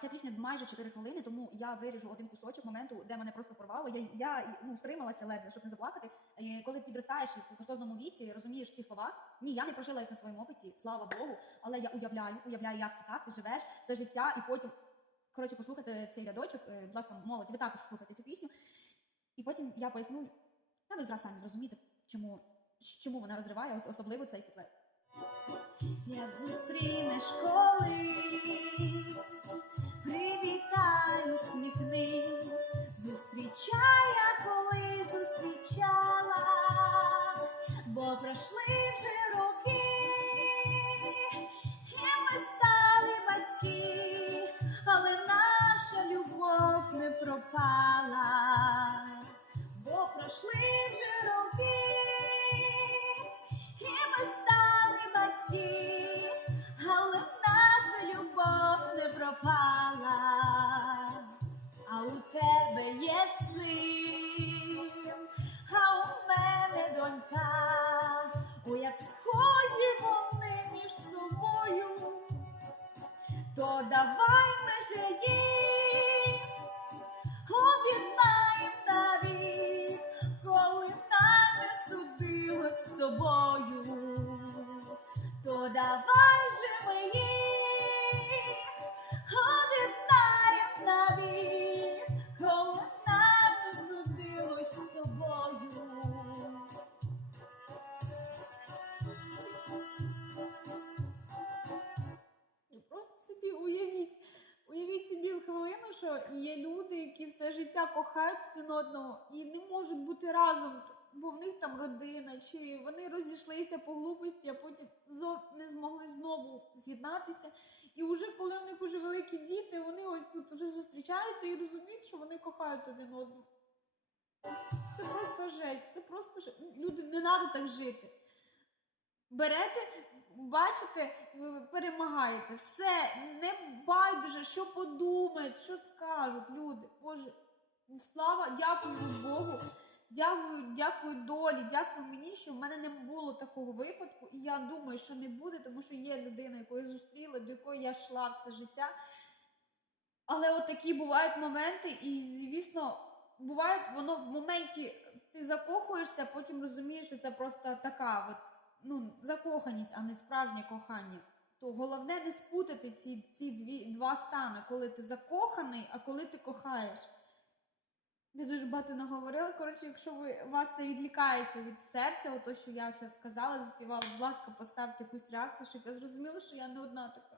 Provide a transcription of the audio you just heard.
Ця пісня майже 4 хвилини, тому я виріжу один кусочок моменту, де мене просто порвало. Я, я ну, стрималася ледве, щоб не заплакати. І коли підростаєш і в осознаному віці, розумієш ці слова. Ні, я не прожила їх на своєму опиті, слава Богу, але я уявляю, уявляю, як це так, ти живеш все життя, і потім, коротше, послухайте цей рядочок, е, будь ласка, молодь, ви також слухайте цю пісню. І потім я поясню, та ви зразу самі зрозумієте, чому, чому вона розриває, особливо цей куплет. Як зустрінеш колись, наша любов не пропала, бо пройшли вже роки, і ми стали батьки, але наша любов не пропала, а у тебе є син, а у мене донька, о, як схожі вони між собою, то давай ми то давай же ми їх об'єднаєм навік, коли нам не судилось з тобою. І Просто собі уявіть, уявіть собі хвилину, що є люди, які все життя кохають один одного і не можуть бути разом, бо в них там родина, чи вони розійшлися по глупості, а потім не змогли знову з'єднатися. І вже коли в них вже великі діти, вони ось тут вже зустрічаються і розуміють, що вони кохають один одного. Це просто жесть, це просто жесть. Люди, не треба так жити. Берете, бачите, перемагаєте. Все, не байдуже, що подумають, що скажуть люди. Боже, слава, дякую Богу. Дякую, дякую долі, дякую мені, що в мене не було такого випадку, і я думаю, що не буде, тому що є людина, яку я зустріла, до якої я йшла все життя. Але от такі бувають моменти, і звісно, бувають воно в моменті ти закохуєшся, потім розумієш, що це просто така от, ну, закоханість, а не справжнє кохання. То головне не спутати ці, ці дві, два стани, коли ти закоханий, а коли ти кохаєш. Я дуже багато наговорила. Коротше, якщо ви вас це відлікається від серця, ото що я зараз сказала, заспівала, будь ласка, поставте якусь реакцію, щоб я зрозуміла, що я не одна така.